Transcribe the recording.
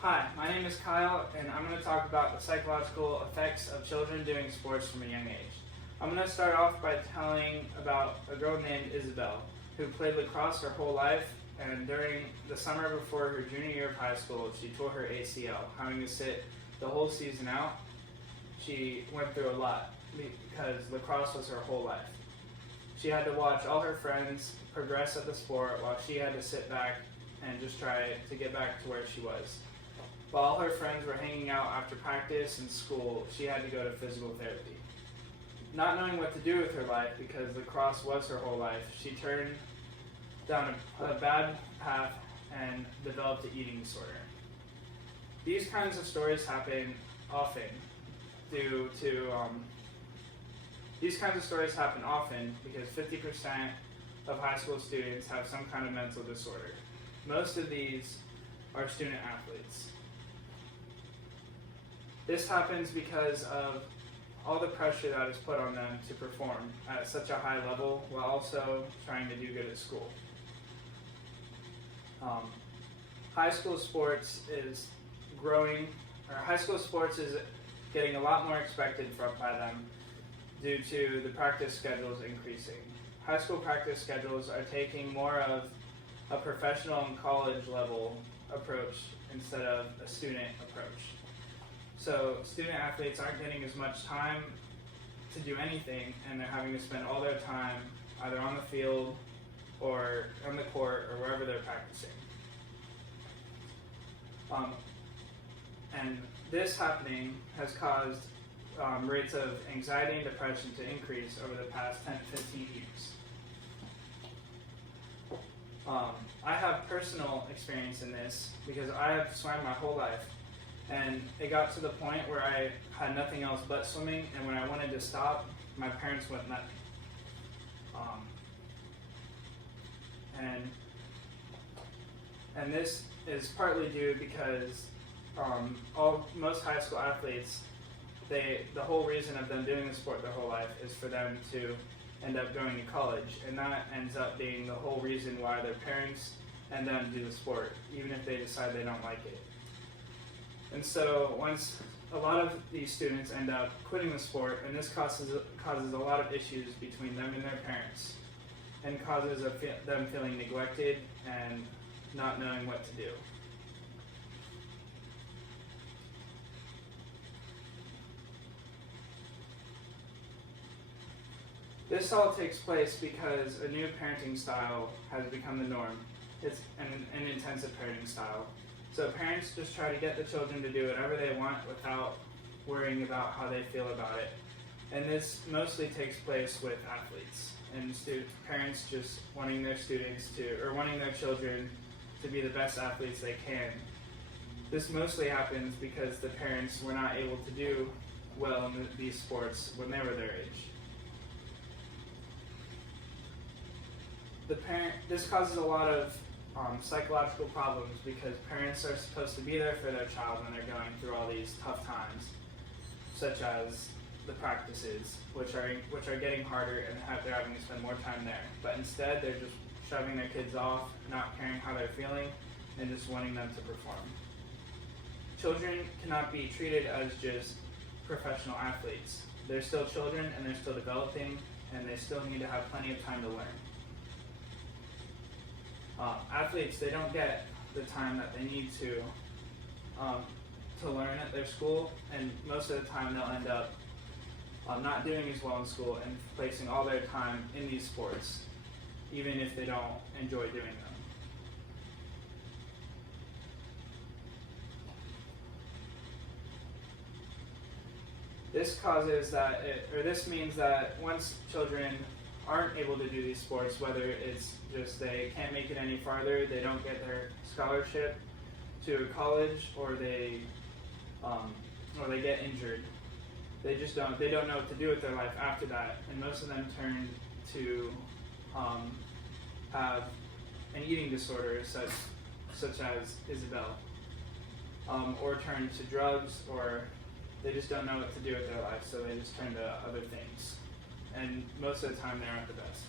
Hi, my name is Kyle, and I'm going to talk about the psychological effects of children doing sports from a young age. I'm going to start off by telling about a girl named Isabel, who played lacrosse her whole life, and during the summer before her junior year of high school, she tore her ACL. Having to sit the whole season out, she went through a lot because lacrosse was her whole life. She had to watch all her friends progress at the sport while she had to sit back and just try to get back to where she was. While all her friends were hanging out after practice and school, she had to go to physical therapy. Not knowing what to do with her life because lacrosse was her whole life, she turned down a bad path and developed an eating disorder. These kinds of stories happen often because 50% of high school students have some kind of mental disorder. Most of these are student athletes. This happens because of all the pressure that is put on them to perform at such a high level while also trying to do good at school. High school sports is getting a lot more expected by them due to the practice schedules increasing. High school practice schedules are taking more of a professional and college level approach instead of a student approach. So student athletes aren't getting as much time to do anything, and they're having to spend all their time either on the field or on the court or wherever they're practicing. And this happening has caused rates of anxiety and depression to increase over the past 10 to 15 years. I have personal experience in this because I have swam my whole life, and it got to the point where I had nothing else but swimming, and when I wanted to stop, my parents wouldn't let me. And this is partly due because most high school athletes, the whole reason of them doing the sport their whole life is for them to end up going to college, and that ends up being the whole reason why their parents and them do the sport, even if they decide they don't like it. And so once a lot of these students end up quitting the sport, and this causes a lot of issues between them and their parents, and causes them feeling neglected and not knowing what to do. This all takes place because a new parenting style has become the norm. It's an intensive parenting style. So parents just try to get the children to do whatever they want without worrying about how they feel about it. And this mostly takes place with athletes and parents just wanting their children to be the best athletes they can. This mostly happens because the parents were not able to do well in these sports when they were their age. This causes a lot of psychological problems because parents are supposed to be there for their child when they're going through all these tough times, such as the practices, which are getting harder, and they're having to spend more time there. But instead, they're just shoving their kids off, not caring how they're feeling, and just wanting them to perform. Children cannot be treated as just professional athletes. They're still children, and they're still developing, and they still need to have plenty of time to learn. Athletes, they don't get the time that they need to learn at their school, and most of the time they'll end up not doing as well in school and placing all their time in these sports, even if they don't enjoy doing them. This means that once children aren't able to do these sports, whether it's just they can't make it any farther, they don't get their scholarship to college, or they get injured, they don't know what to do with their life after that, and most of them turn to have an eating disorder such as Isabel, or turn to drugs, or they just don't know what to do with their life, so they just turn to other things. And most of the time, they aren't the best.